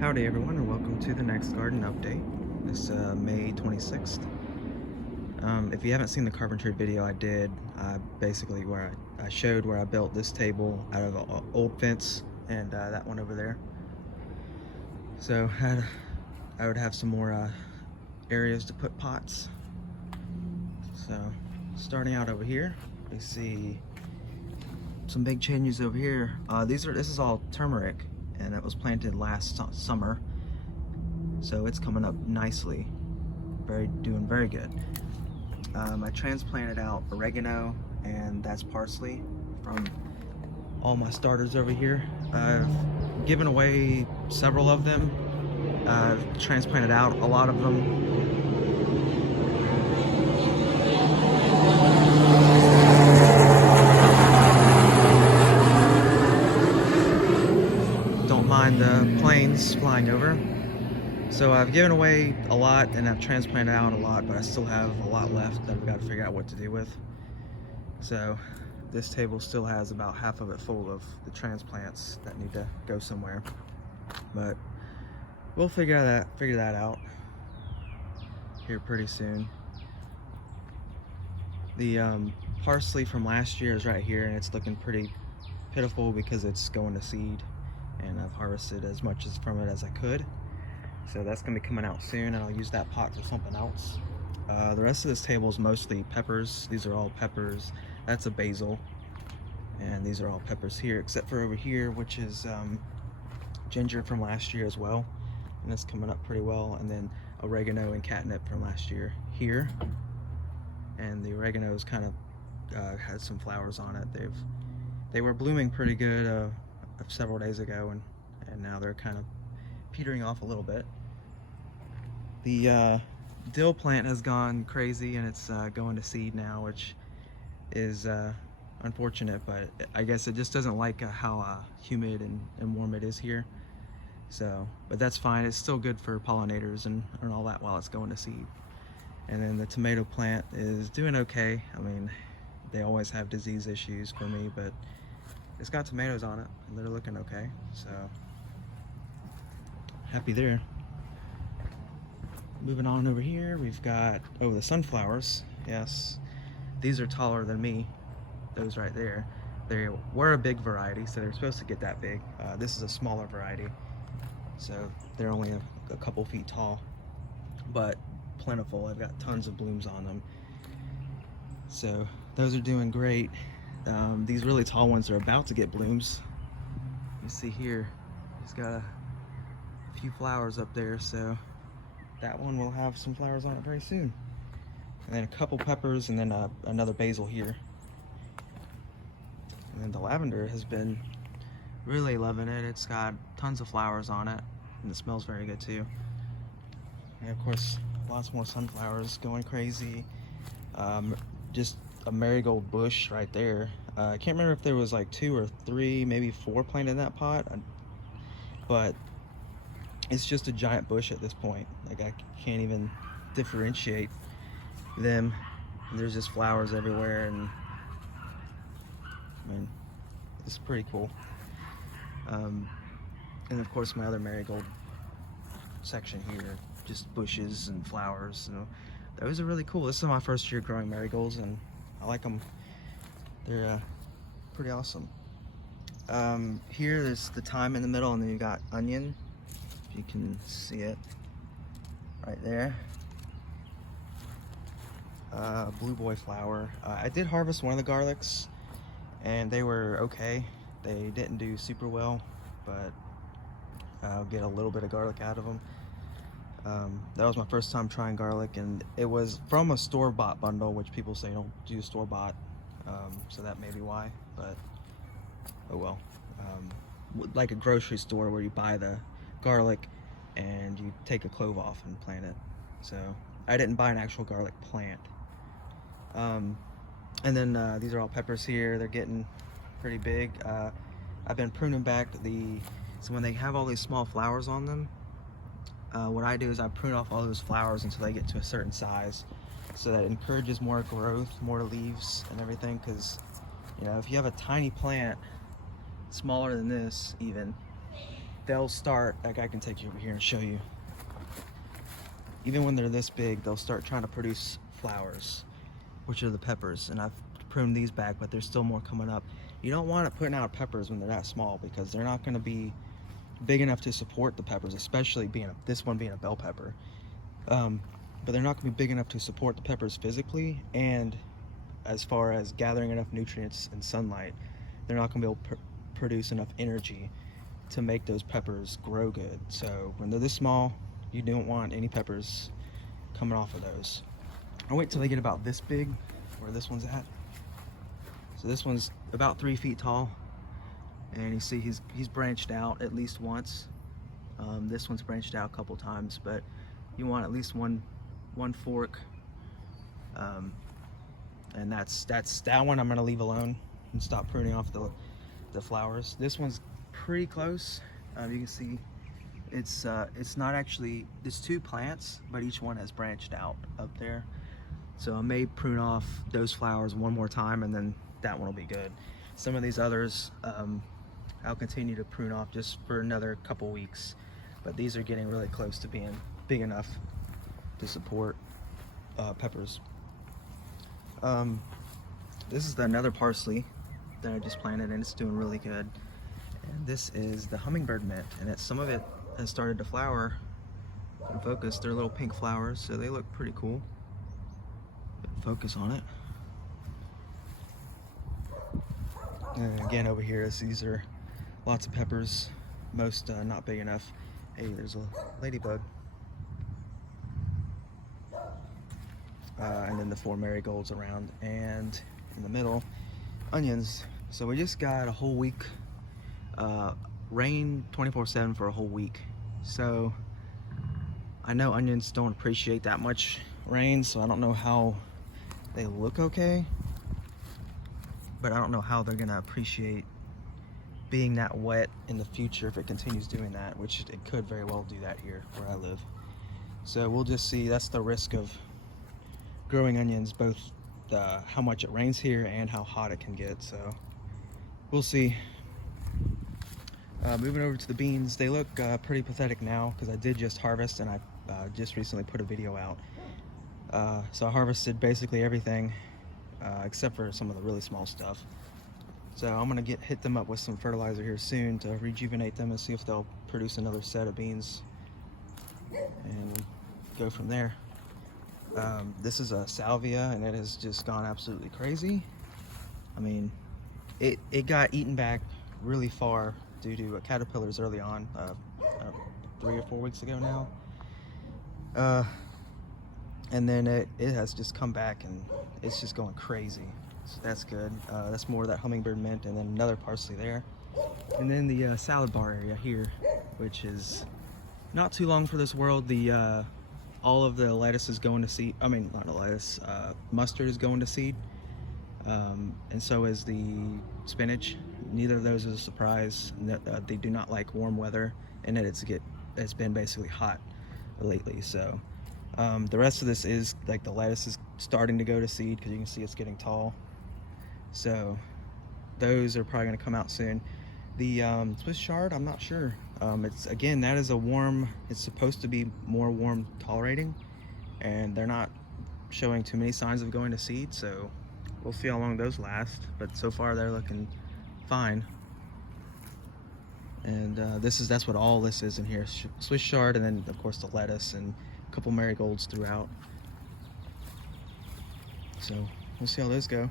Howdy everyone, and welcome to the next garden update. This May 26th. If you haven't seen the carpentry video I did, basically where I showed where I built this table out of an old fence and that one over there. So I would have some more areas to put pots. So starting out over here, we see some big changes over here. This is all turmeric, and it was planted last summer, so it's coming up nicely. Doing very good. I transplanted out oregano, and that's parsley from all my starters over here. I've given away several of them. I've transplanted out a lot of them. Don't mind the planes flying over. So I've given away a lot and I've transplanted out a lot, but I still have a lot left that I've got to figure out what to do with. So this table still has about half of it full of the transplants that need to go somewhere, but we'll figure that out here pretty soon. The parsley from last year is right here, and it's looking pretty pitiful because it's going to seed, and I've harvested as much from it as I could. So that's gonna be coming out soon, and I'll use that pot for something else. The rest of this table is mostly peppers. These are all peppers. That's a basil, and these are all peppers here, except for over here, which is ginger from last year as well, and that's coming up pretty well. And then oregano and catnip from last year here, and the oregano's kind of had some flowers on it. They were blooming pretty good several days ago, and now they're kind of petering off a little bit. The dill plant has gone crazy, and it's going to seed now, which is unfortunate, but I guess it just doesn't like how humid and warm it is here. So, but that's fine. It's still good for pollinators and all that while it's going to seed. And then the tomato plant is doing okay. I mean, they always have disease issues for me, but it's got tomatoes on it and they're looking okay. So happy there. Moving on over here, we've got, the sunflowers. Yes, these are taller than me, those right there. They were a big variety, so they're supposed to get that big. This is a smaller variety, so they're only a couple feet tall, but plentiful. I've got tons of blooms on them. So those are doing great. These really tall ones are about to get blooms. You see here, he's got a few flowers up there, so that one will have some flowers on it very soon. And then a couple peppers, and then another basil here. And then the lavender has been really loving it. It's got tons of flowers on it, and it smells very good too. And of course, lots more sunflowers going crazy. Just a marigold bush right there. I can't remember if there was like 2 or 3, maybe 4 planted in that pot, but it's just a giant bush at this point. Like, I can't even differentiate them. There's just flowers everywhere, and I mean, it's pretty cool. And of course, my other marigold section here, just bushes and flowers. So those are really cool. This is my first year growing marigolds, and I like them. They're pretty awesome. Here there's the thyme in the middle, and then you got onion. If you can see it right there. Blue boy flower. I did harvest one of the garlics, and they were okay. They didn't do super well, but I'll get a little bit of garlic out of them. That was my first time trying garlic, and it was from a store-bought bundle, which people say don't do store-bought, so that may be why, but oh well. Like a grocery store where you buy the garlic and you take a clove off and plant it. So I didn't buy an actual garlic plant. And then these are all peppers here. They're getting pretty big. I've been pruning back so when they have all these small flowers on them, what I do is I prune off all those flowers until they get to a certain size, so that encourages more growth, more leaves and everything. Because, you know, if you have a tiny plant, smaller than this even, they'll start, like I can take you over here and show you. Even when they're this big, they'll start trying to produce flowers, which are the peppers. And I've pruned these back, but there's still more coming up. You don't want to put out peppers when they're that small because they're not going to be big enough to support the peppers, especially this one being a bell pepper. But they're not going to be big enough to support the peppers physically, and as far as gathering enough nutrients and sunlight, they're not going to be able to produce enough energy to make those peppers grow good. So when they're this small, you don't want any peppers coming off of those. I'll wait till they get about this big, where this one's at. So this one's about 3 feet tall, and you see he's branched out at least once. This one's branched out a couple times, but you want at least one fork, and that's that one I'm gonna leave alone and stop pruning off the flowers. This one's pretty close. You can see it's not actually, there's 2 plants, but each one has branched out up there. So I may prune off those flowers one more time, and then that one will be good. Some of these others, I'll continue to prune off just for another couple weeks, but these are getting really close to being big enough to support peppers. This is another parsley that I just planted, and it's doing really good. And this is the hummingbird mint, and some of it has started to flower. In focus, they're little pink flowers, so they look pretty cool. Focus on it. And again, over here, these are lots of peppers, most not big enough. Hey, there's a ladybug. And then the 4 marigolds around, and in the middle, onions. So we just got a whole week, rain 24/7 for a whole week. So I know onions don't appreciate that much rain, so I don't know how they look okay, but I don't know how they're gonna appreciate being that wet in the future if it continues doing that, which it could very well do that here where I live. So we'll just see. That's the risk of growing onions, both how much it rains here and how hot it can get. So we'll see. Moving over to the beans, they look pretty pathetic now because I did just harvest, and I just recently put a video out. So I harvested basically everything except for some of the really small stuff. So I'm gonna hit them up with some fertilizer here soon to rejuvenate them and see if they'll produce another set of beans, and go from there. This is a salvia, and it has just gone absolutely crazy. I mean, it got eaten back really far due to caterpillars early on, 3 or 4 weeks ago now. And then it has just come back, and it's just going crazy. So that's good. That's more of that hummingbird mint, and then another parsley there. And then the salad bar area here, which is not too long for this world. All of the lettuce is going to seed. I mean, not the lettuce, mustard is going to seed. And so is the spinach. Neither of those is a surprise. They do not like warm weather, and it's been basically hot lately. So the rest of this is like the lettuce is starting to go to seed because you can see it's getting tall. So those are probably going to come out soon. The Swiss chard, I'm not sure. It's again, that is it's supposed to be more warm tolerating, and they're not showing too many signs of going to seed, so we'll see how long those last, but so far they're looking fine. And that's what all this is in here: Swiss chard, and then of course the lettuce and a couple marigolds throughout. So we'll see how those go.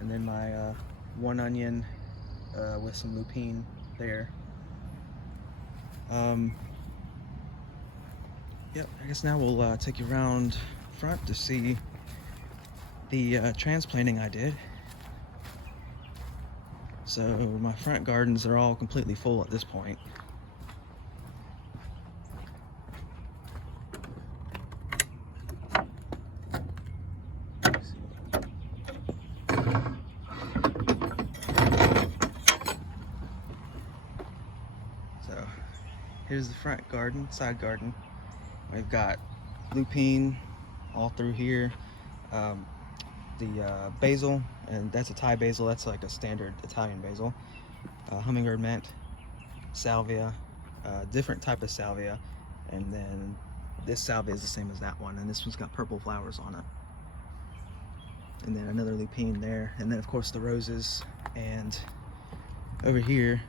And then my 1 onion with some lupine there. Yep, I guess now we'll take you around front to see the transplanting I did. So my front gardens are all completely full at this point. Here's the front garden, side garden. We've got lupine all through here. The basil, and that's a Thai basil. That's like a standard Italian basil. Hummingbird mint, salvia, different type of salvia, and then this salvia is the same as that one, and this one's got purple flowers on it. And then another lupine there, and then of course the roses. And over here,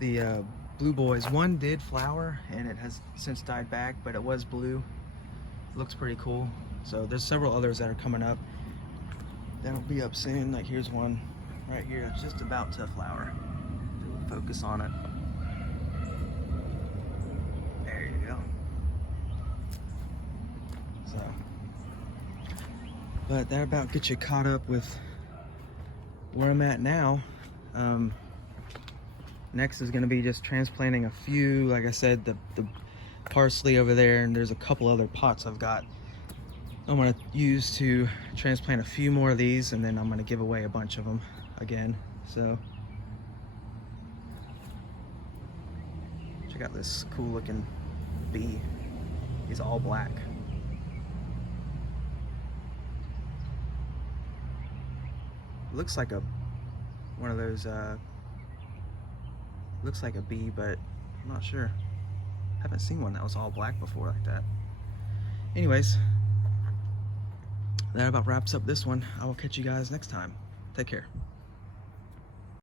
the blue boys. One did flower, and it has since died back, but it was blue. Looks pretty cool. So there's several others that are coming up. That'll be up soon. Like here's one right here. It's just about to flower. Do a focus on it. There you go. So, but that about gets you caught up with where I'm at now. Next is going to be just transplanting a few, like I said, the parsley over there, and there's a couple other pots I've got I'm going to use to transplant a few more of these, and then I'm going to give away a bunch of them again. So check out this cool looking bee. He's all black. Looks like one of those looks like a bee, but I'm not sure. Haven't seen one that was all black before like that. Anyways, that about wraps up this one. I will catch you guys next time. Take care.